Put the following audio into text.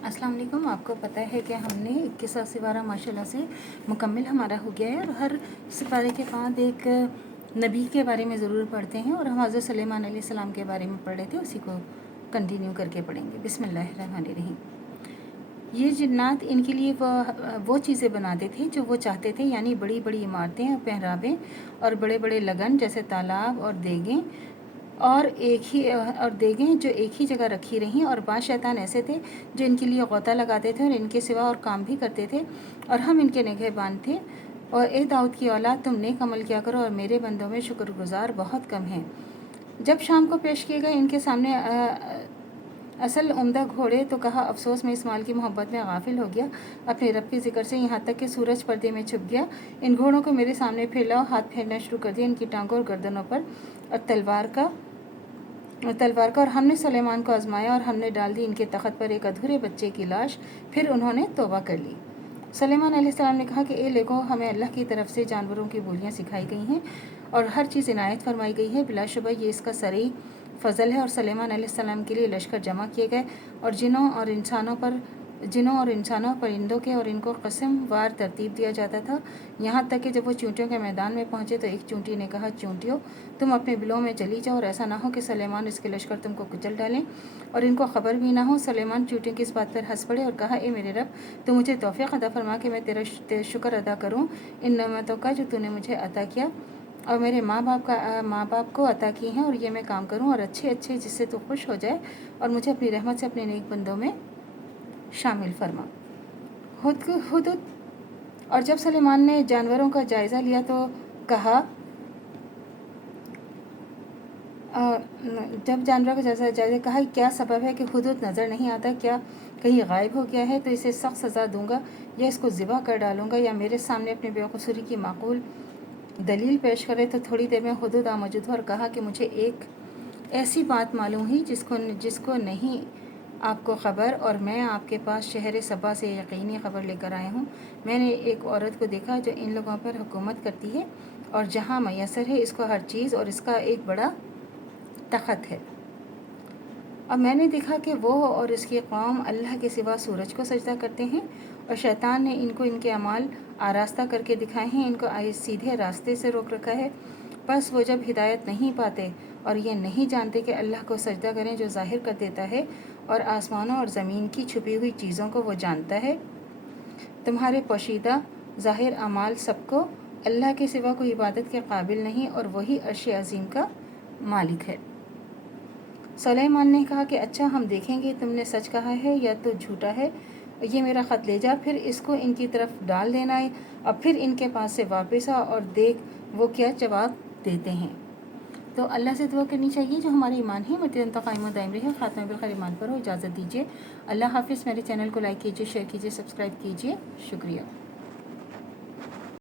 अस्सलाम वालेकुम। आपको पता है कि हमने 21 सिपारा माशाल्लाह से मुकम्मल हमारा हो गया है और हर सिपारे के बाद एक नबी के बारे में ज़रूर पढ़ते हैं और हम हज़रत सुलेमान अलैहिस्सलाम के बारे में पढ़ रहे थे, उसी को कंटिन्यू करके पढ़ेंगे। बिस्मिल्लाहिर्रहमानिर्रहीम। ये जिन्नात इनके लिए वो चीज़ें बनाते थे जो वो चाहते थे, यानी बड़ी बड़ी इमारतें और पहरावे और बड़े बड़े लगन जैसे तालाब और देगें और देगें जो एक ही जगह रखी रहीं। और बाद शैतान ऐसे थे जो इनके लिए गोता लगाते थे और इनके सिवा और काम भी करते थे और हम इनके निगहबान थे। और ए दाऊद की औलाद, तुम नेक अमल किया करो और मेरे बंदों में शुक्रगुजार बहुत कम हैं। जब शाम को पेश किए गए इनके सामने असल उम्दा घोड़े तो कहा, अफसोस में इस माल की मोहब्बत में गाफिल हो गया अपने रब के ज़िक्र से, यहाँ तक कि सूरज पर्दे में छुप गया। इन घोड़ों को मेरे सामने फिर लाओ। हाथ फेरना शुरू कर दिया इनकी टांगों और गर्दनों पर और तलवार का और हमने सुलेमान को आजमाया और हमने डाल दी इनके तख्त पर एक अधूरे बच्चे की लाश। फिर उन्होंने तौबा कर ली। सुलेमान अलैहिस्सलाम ने कहा कि ए लोगों, हमें अल्लाह की तरफ से जानवरों की बोलियां सिखाई गई हैं और हर चीज़ इनायत फरमाई गई है। बिलाशुबा ये इसका सरी फ़ज़ल है। और सुलेमान अलैहिस्सलाम के लिए लश्कर जमा किए गए और जिनों और इंसानों परिंदों के और इनको कस्म वार तरतीब दिया जाता था, यहाँ तक कि जब वो चूंटियों के मैदान में पहुँचे तो एक चूंटी ने कहा, चूंटियों तुम अपने बिलों में चली जाओ और ऐसा ना हो कि सुलेमान इसके लश्कर तुमको कुचल डालें और इनको खबर भी ना हो। सुलेमान चूंटियों की इस बात पर हंस पड़े और कहा, ए मेरे रब, तो मुझे तौफीक अता फरमा कि मैं तेरा शुक्र अदा करूँ इन नेमतों का जो तूने मुझे अता किया और मेरे माँ बाप को अता की हैं, और ये मैं काम करूँ और अच्छे जिससे तू खुश हो जाए और मुझे अपनी रहमत से अपने नेक बंदों में शामिल फरमा। हुदुद। और जब सुलेमान ने जानवरों का जायज़ा लिया तो कहा, कहा क्या सबब है कि हुदुद नज़र नहीं आता, क्या कहीं गायब हो गया है? तो इसे सख्त सज़ा दूंगा या इसको ज़िबा कर डालूंगा या मेरे सामने अपने बेकसूरी की माकूल दलील पेश करे। तो थोड़ी देर में हुदुद आ मौजूद हुआ और कहा कि मुझे एक ऐसी बात मालूम हुई जिसको नहीं आपको ख़बर, और मैं आपके पास शहर सबा से यकीनी ख़बर लेकर आया हूँ। मैंने एक औरत को देखा जो इन लोगों पर हुकूमत करती है और जहाँ मैसर है इसको हर चीज़ और इसका एक बड़ा तख़त है। अब मैंने देखा कि वो और इसकी कौम अल्लाह के सिवा सूरज को सजदा करते हैं और शैतान ने इनको इनके अमाल आरास्ता करके दिखाए हैं, इनको सीधे रास्ते से रोक रखा है। बस वो जब हिदायत नहीं पाते और ये नहीं जानते कि अल्लाह को सजदा करें जो ज़ाहिर कर देता है और आसमानों और ज़मीन की छुपी हुई चीज़ों को वो जानता है, तुम्हारे पोशीदा ज़ाहिर अमाल सबको अल्लाह के सिवा कोई इबादत के काबिल नहीं और वही अर्श अज़ीम का मालिक है। सुलेमान ने कहा कि अच्छा, हम देखेंगे तुमने सच कहा है या तो झूठा है। ये मेरा ख़त ले जा, फिर इसको इनकी तरफ डाल देना है। अब फिर इनके पास से वापस आ और देख वो क्या जवाब देते हैं। तो अल्लाह से दुआ करनी चाहिए जो हमारे ईमान है मतीन कायम दायम रहे। ख़ात्मा बिल खैर ईमान पर हो। इजाज़त दीजिए। अल्लाह हाफिज़। मेरे चैनल को लाइक कीजिए, शेयर कीजिए, सब्सक्राइब कीजिए। शुक्रिया।